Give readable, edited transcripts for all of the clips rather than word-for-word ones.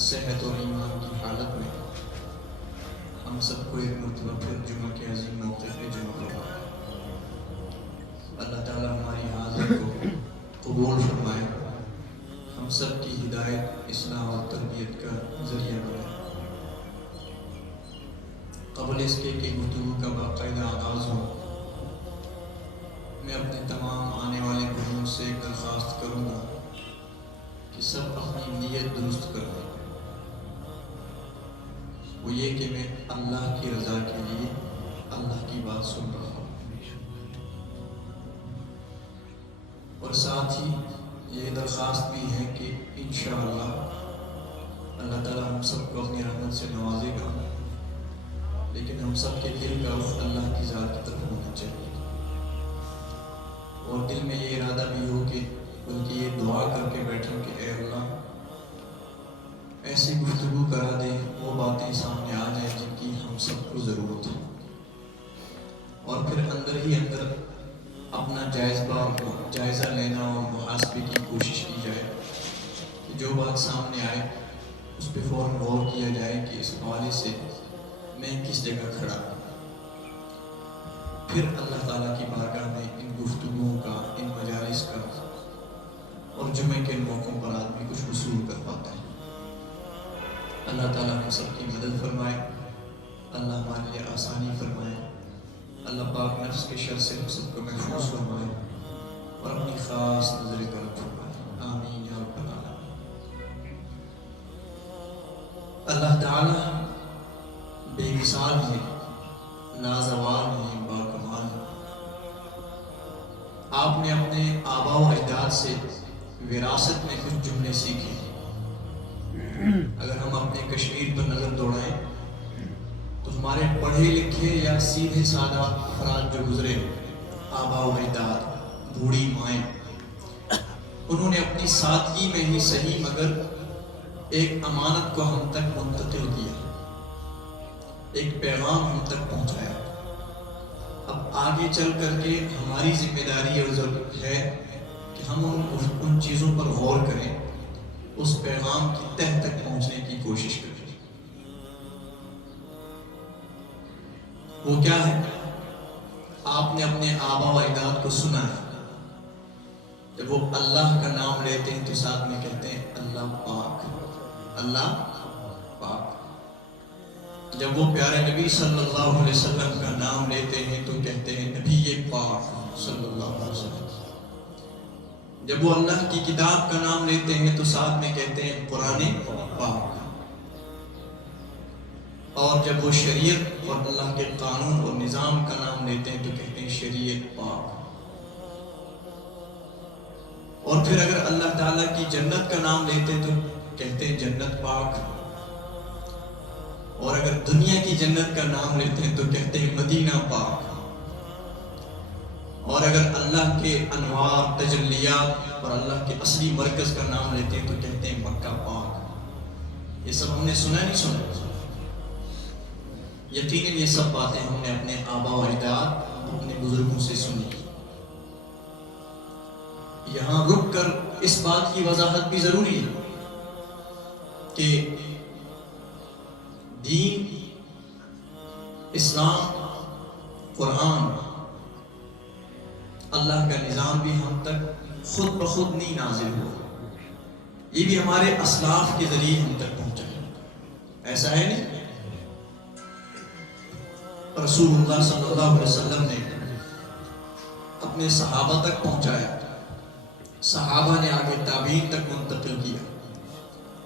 صحت اور ایمان کی حالت میں ہم سب کو ایک مرتبہ پھر جمعہ کے عظیم موقع پہ جمع کروایا۔ اللہ تعالیٰ ہماری حاضر کو قبول فرمائے، ہم سب کی ہدایت، اصلاح اور تربیت کا ذریعہ بنائے۔ قبل اس کے کہ گفتگو کا باقاعدہ آغاز ہو، میں اپنے تمام آنے والے بھائیوں سے ایک درخواست کروں گا کہ سب اپنی نیت درست کر دیں۔ وہ یہ کہ میں اللہ کی رضا کے لیے اللہ کی بات سن رہا ہوں، اور ساتھ ہی یہ درخواست بھی ہے کہ انشاءاللہ اللہ تعالیٰ ہم سب کو اپنی رحمت سے نوازے گا، لیکن ہم سب کے دل کا رخ اللہ کی ذات کی طرف ہونا چاہیے، اور دل میں یہ ارادہ بھی ہو کہ بلکہ یہ دعا کر کے بیٹھیں کہ اے اللہ ایسی گفتگو کرا دے، وہ باتیں سامنے آ جائیں جن کی ہم سب کو ضرورت ہے، اور پھر اندر ہی اندر اپنا جائزہ لینا اور محاسبے کی کوشش کی جائے کہ جو بات سامنے آئے اس پہ فوراً غور کیا جائے کہ اس حوالے سے میں کس جگہ کھڑا ہوں۔ پھر اللہ تعالیٰ کی بارگاہ میں ان گفتگوؤں کا، ان مجالس کا اور جمعے کے موقعوں پر آدمی کچھ وصول کر پاتا ہے۔ اللہ تعالیٰ ہم سب کی مدد فرمائے، اللہ ہمارے لیے آسانی فرمائے، اللہ پاک نفس کے شر سے ہم سب کو محفوظ فرمائے اور اپنی خاص نظر کرم فرمائے، آمین یا رب العالمین۔ اللہ تعالیٰ بے مثال ہے، لازوال ہے، باکمال ہے۔ آپ نے اپنے آباء و اجداد سے وراثت میں کچھ جملے سیکھے۔ اگر ہم اپنے کشمیر پر نظر دوڑائیں تو ہمارے پڑھے لکھے یا سیدھے سادہ افراد جو گزرے، آباء و اجداد، بوڑھی مائیں، انہوں نے اپنی سادگی میں ہی صحیح مگر ایک امانت کو ہم تک منتقل کیا، ایک پیغام ہم تک پہنچایا۔ اب آگے چل کر کے ہماری ذمہ داری اور ضرورت ہے کہ ہم ان چیزوں پر غور کریں، اس پیغام کی تہ تک پہنچنے کی کوشش کریں۔ وہ کیا ہے؟ آپ نے اپنے آباء و اجداد کو سنا ہے، جب وہ اللہ کا نام لیتے ہیں تو ساتھ میں کہتے ہیں اللہ پاک، اللہ پاک۔ جب وہ پیارے نبی صلی اللہ علیہ وسلم کا نام لیتے ہیں تو کہتے ہیں نبی پاک صلی اللہ علیہ وسلم۔ جب وہ اللہ کی کتاب کا نام لیتے ہیں تو ساتھ میں کہتے ہیں قرآن پاک، اور جب وہ شریعت اور اللہ کے قانون اور نظام کا نام لیتے ہیں تو کہتے ہیں شریعت پاک۔ اور پھر اگر اللہ تعالیٰ کی جنت کا نام لیتے ہیں تو کہتے ہیں جنت پاک، اور اگر دنیا کی جنت کا نام لیتے ہیں تو کہتے ہیں مدینہ پاک، اور اگر اللہ کے انوار، تجلیات اور اللہ کے اصلی مرکز کا نام لیتے ہیں تو کہتے ہیں مکہ پاک۔ یہ سب ہم نے سنا نہیں سنا؟ یقیناً یہ سب باتیں ہم نے اپنے آباء و اجداد، اپنے بزرگوں سے سنی۔ یہاں رک کر اس بات کی وضاحت بھی ضروری ہے کہ دین، اسلام، قرآن، اللہ کا نظام بھی ہم تک خود بخود نہیں نازل ہوا، یہ بھی ہمارے اسلاف کے ذریعے ہم تک پہنچا ہے، ایسا ہے نہیں؟ رسول اللہ صلی اللہ علیہ وسلم نے اپنے صحابہ تک پہنچایا، صحابہ نے آگے تابعین تک منتقل کیا،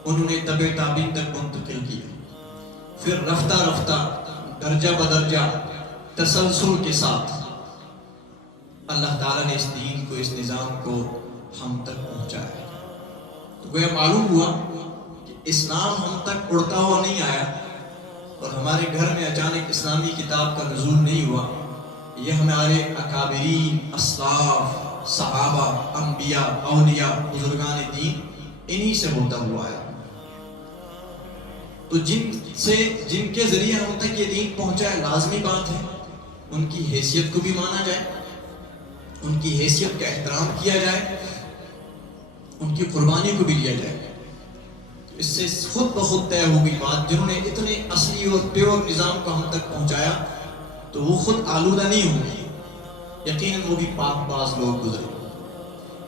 انہوں نے تبع تابعین تک منتقل کیا، پھر رفتہ رفتہ درجہ بدرجہ تسلسل کے ساتھ اللہ تعالیٰ نے اس دین کو، اس نظام کو ہم تک پہنچایا۔ تو گویا معلوم ہوا کہ اسلام ہم تک اڑتا ہوا نہیں آیا اور ہمارے گھر میں اچانک اسلامی کتاب کا نزول نہیں ہوا، یہ ہمارے اکابرین، اسلاف، صحابہ، انبیاء، اولیاء، بزرگان دین، انہی سے ہوتا ہوا ہے۔ تو جن کے ذریعے ہم تک یہ دین پہنچا ہے، لازمی بات ہے ان کی حیثیت کو بھی مانا جائے، ان کی حیثیت کا احترام کیا جائے، ان کی قربانی کو بھی لیا جائے۔ اس سے خود بخود طے ہو گئی بات، جنہوں نے اتنے اصلی اور پیور نظام کو ہم تک پہنچایا تو وہ خود آلودہ نہیں ہوں گے، یقیناً وہ بھی پاک باز لوگ گزرے۔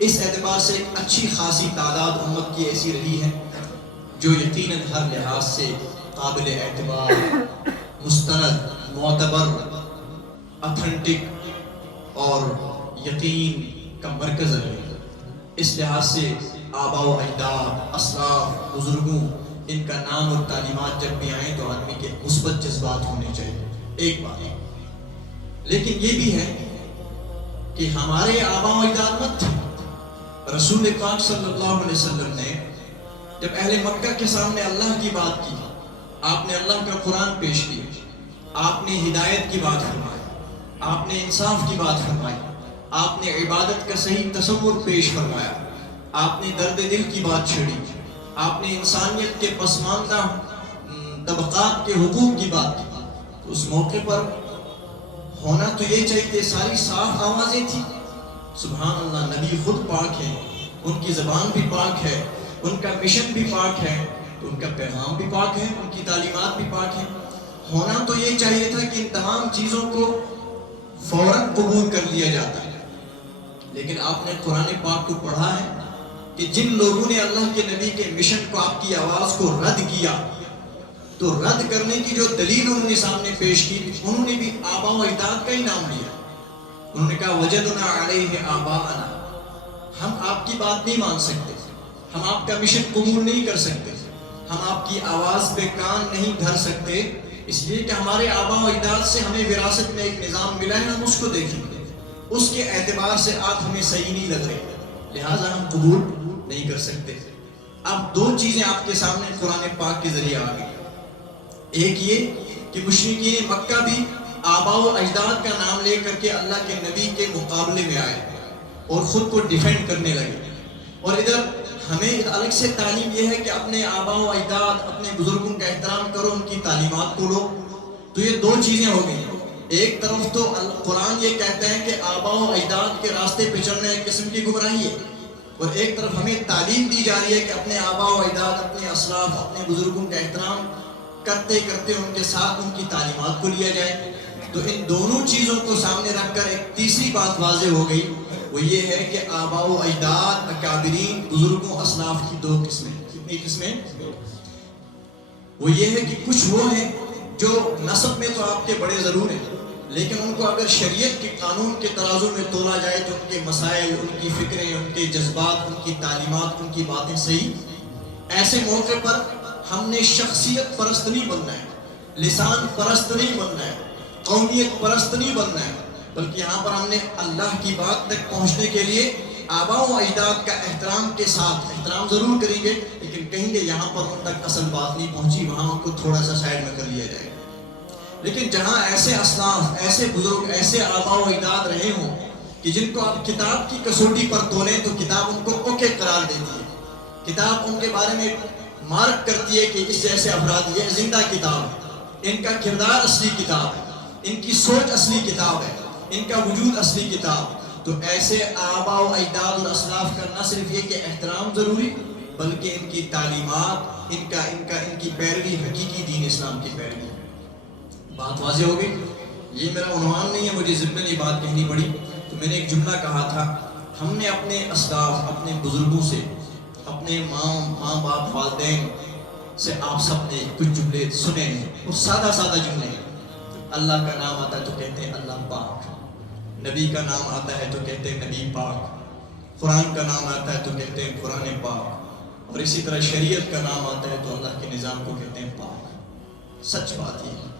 اس اعتبار سے ایک اچھی خاصی تعداد امت کی ایسی رہی ہے جو یقیناً ہر لحاظ سے قابل اعتبار، مستند، معتبر، اتھینٹک اور یقین کا مرکز رہے۔ اس لحاظ سے آباء و اجداد، اسلاف، بزرگوں، ان کا نام اور تعلیمات جب بھی آئیں تو آدمی کے مثبت جذبات ہونے چاہیے، ایک بات۔ لیکن یہ بھی ہے کہ ہمارے آباء و اجداد مت تھے۔ رسول پاک صلی اللہ علیہ وسلم نے جب اہل مکہ کے سامنے اللہ کی بات کی، آپ نے اللہ کا قرآن پیش کیا، آپ نے ہدایت کی بات فرمائی، آپ نے انصاف کی بات فرمائی، آپ نے عبادت کا صحیح تصور پیش فرمایا، آپ نے درد دل کی بات چھیڑی، آپ نے انسانیت کے پسماندہ طبقات کے حقوق کی بات کی، تو اس موقع پر ہونا تو یہ چاہیے ساری صاف آوازیں تھیں۔ سبحان اللہ، نبی خود پاک ہیں، ان کی زبان بھی پاک ہے، ان کا مشن بھی پاک ہے، تو ان کا پیغام بھی پاک ہے، ان کی تعلیمات بھی پاک ہیں۔ ہونا تو یہ چاہیے تھا کہ ان تمام چیزوں کو فوراً قبول کر لیا جاتا ہے، لیکن آپ نے قرآن پاک کو پڑھا ہے کہ جن لوگوں نے اللہ کے نبی کے مشن کو، آپ کی آواز کو رد کیا، تو رد کرنے کی جو دلیل انہوں نے سامنے پیش کی، انہوں نے بھی آباء و اجداد کا ہی نام لیا۔ انہوں نے کہا وجدنا علیہ آباءنا، ہم آپ کی بات نہیں مان سکتے، ہم آپ کا مشن قبول نہیں کر سکتے، ہم آپ کی آواز پہ کان نہیں دھر سکتے، اس لیے کہ ہمارے آباء و اجداد سے ہمیں وراثت میں ایک نظام ملا ہے، ہم اس کو دیکھیں گے، اس کے اعتبار سے آپ ہمیں صحیح نہیں لگ رہے، لہٰذا ہم قبول نہیں کر سکتے۔ اب دو چیزیں آپ کے سامنے قرآن پاک کے ذریعے آ گئی۔ ایک یہ کہ مشرکین مکہ بھی آباء و اجداد کا نام لے کر کے اللہ کے نبی کے مقابلے میں آئے اور خود کو ڈیفینڈ کرنے لگے، اور ادھر ہمیں الگ سے تعلیم یہ ہے کہ اپنے آباء و اجداد، اپنے بزرگوں کا احترام کرو، ان کی تعلیمات کو لو۔ تو یہ دو چیزیں ہو گئی، ایک طرف تو قرآن یہ کہتا ہے کہ آباء و اجداد کے راستے پہ چلنا ایک قسم کی گمراہی ہے، اور ایک طرف ہمیں تعلیم دی جا رہی ہے کہ اپنے آباء و اجداد، اپنے اسلاف، اپنے بزرگوں کا احترام کرتے کرتے ان کے ساتھ ان کی تعلیمات کو لیا جائے۔ تو ان دونوں چیزوں کو سامنے رکھ کر ایک تیسری بات واضح ہو گئی، وہ یہ ہے کہ آباء و اجداد، اکابرین، بزرگوں، اسلاف کی دو قسمیں۔ کتنی قسمیں؟ وہ یہ ہے کہ کچھ وہ ہیں جو نسب میں تو آپ کے بڑے ضرور ہیں، لیکن ان کو اگر شریعت کے قانون کے ترازو میں تولا جائے تو ان کے مسائل، ان کی فکریں، ان کے جذبات، ان کی تعلیمات، ان کی باتیں صحیح۔ ایسے موقع پر ہم نے شخصیت پرست نہیں بننا ہے، لسان پرست نہیں بننا ہے، قومیت پرست نہیں بننا ہے، بلکہ یہاں پر ہم نے اللہ کی بات تک پہنچنے کے لیے آباء و اجداد کا احترام کے ساتھ، احترام ضرور کریں گے، لیکن کہیں گے یہاں پر ان تک اصل بات نہیں پہنچی، وہاں ان کو تھوڑا سا سائڈ میں کر لیا جائے۔ لیکن جہاں ایسے اسلاف، ایسے بزرگ، ایسے آباء و اجداد رہے ہوں کہ جن کو آپ کتاب کی کسوٹی پر تولیں تو کتاب ان کو اوکے قرار دیتی ہے، کتاب ان کے بارے میں مارک کرتی ہے کہ اس جیسے افراد، یہ زندہ کتاب ہے، ان کا کردار اصلی کتاب ہے، ان کی سوچ اصلی کتاب ہے، ان کا وجود اصلی کتاب۔ تو ایسے آباء و اجداد اور اسلاف کا نہ صرف یہ کہ احترام ضروری، بلکہ ان کی تعلیمات، ان کی پیروی حقیقی دین اسلام کی پیروی۔ بات واضح ہو گئی؟ یہ میرا عنوان نہیں ہے، مجھے ضمن یہ بات کہنی پڑی۔ تو میں نے ایک جملہ کہا تھا، ہم نے اپنے اسلاف، اپنے بزرگوں سے، اپنے ماں باپ، والدین سے آپ سب نے کچھ جملے سنے ہیں، اور سادہ سادہ جملے ہیں۔ اللہ کا نام آتا ہے تو کہتے ہیں اللہ پاک، نبی کا نام آتا ہے تو کہتے ہیں نبی پاک، قرآن کا نام آتا ہے تو کہتے ہیں قرآن پاک، اور اسی طرح شریعت کا نام آتا ہے تو اللہ کے نظام کو کہتے ہیں پاک۔ سچ بات یہ ہے،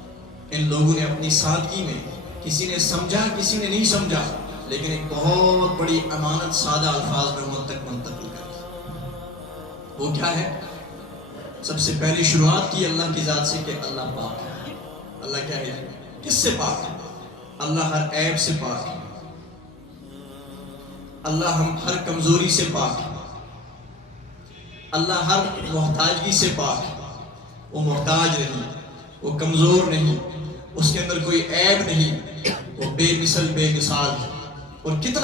ان لوگوں نے اپنی سادگی میں، کسی نے سمجھا کسی نے نہیں سمجھا، لیکن ایک بہت بڑی امانت سادہ الفاظ میں امت تک منتقل کر دی۔ وہ کیا ہے؟ سب سے پہلی شروعات کی اللہ کی ذات سے کہ اللہ پاک ہے۔ اللہ کیا ہے؟ کس سے پاک ہے؟ اللہ ہر عیب سے پاک ہے، اللہ ہم ہر کمزوری سے پاک ہے، اللہ ہر محتاجگی سے پاک ہے، وہ محتاج نہیں، وہ کمزور نہیں، اس کے اندر کوئی عیب نہیں، وہ بے مثل بے مثال ہے۔ اور کتنا